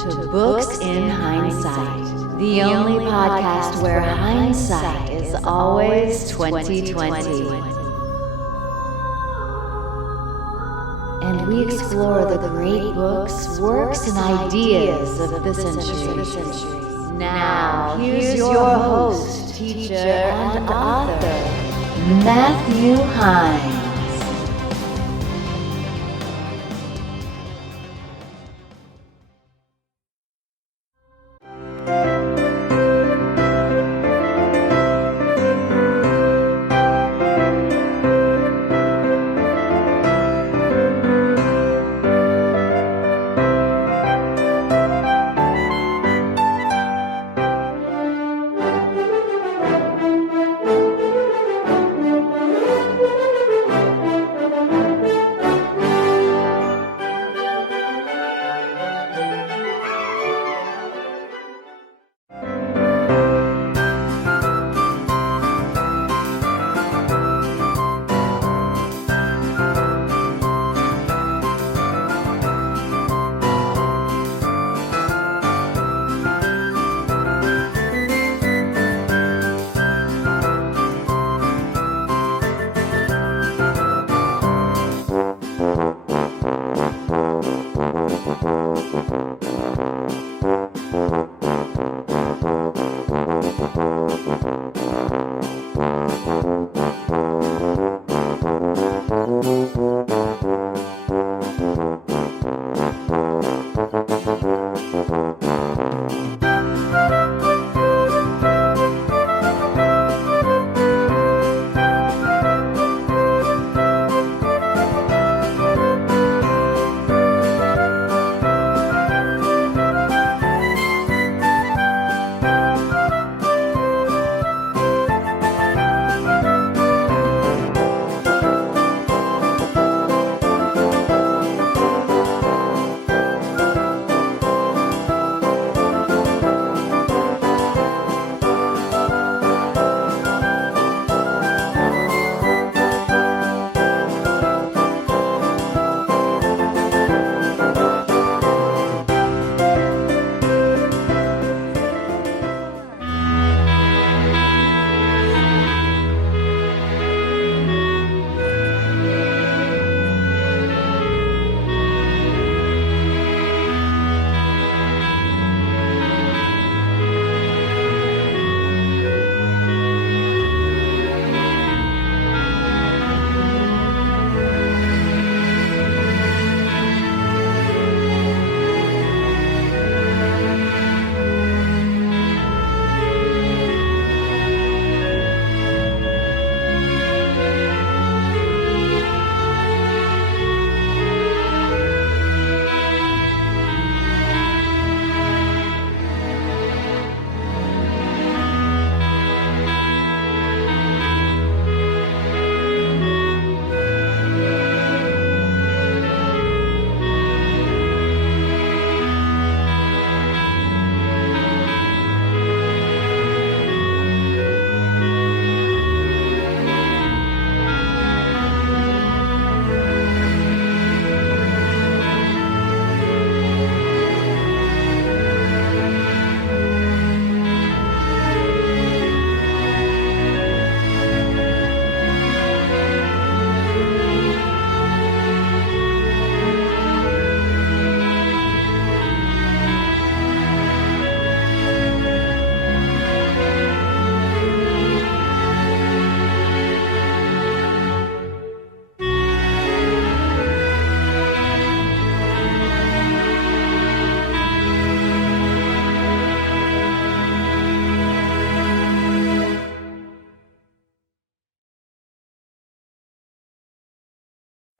to Books in Hindsight, the only podcast where hindsight is always 2020. And we explore the great books, works, and ideas of the century. Now, here's your host, teacher, and author, Matthew Heines.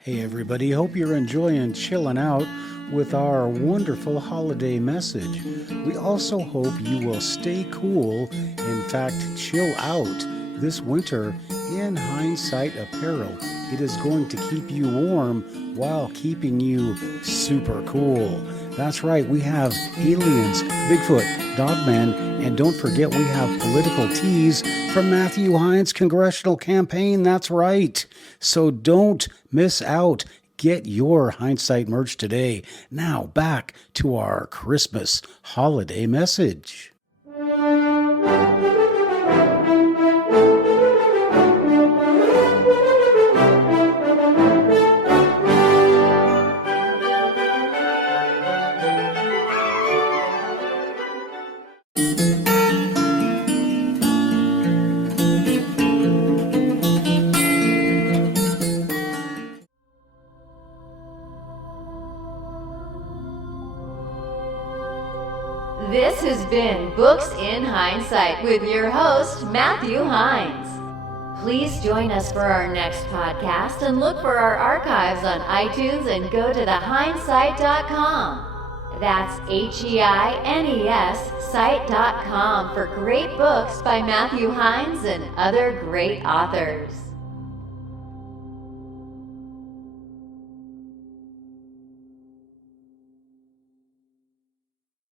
Hey everybody, hope you're enjoying chilling out with our wonderful holiday message. We also hope you will stay cool, in fact, chill out this winter in Heinessight apparel. It is going to keep you warm while keeping you super cool. That's right, we have aliens, Bigfoot, Dogman, and don't forget we have political teas from Matthew Heines' congressional campaign. That's right. So don't miss out. Get your Heinessight merch today. Now back to our Christmas holiday message. This has been Books in Heinessight with your host, Matthew Heines. Please join us for our next podcast and look for our archives on iTunes and go to theheinessight.com. That's Heines site.com for great books by Matthew Heines and other great authors.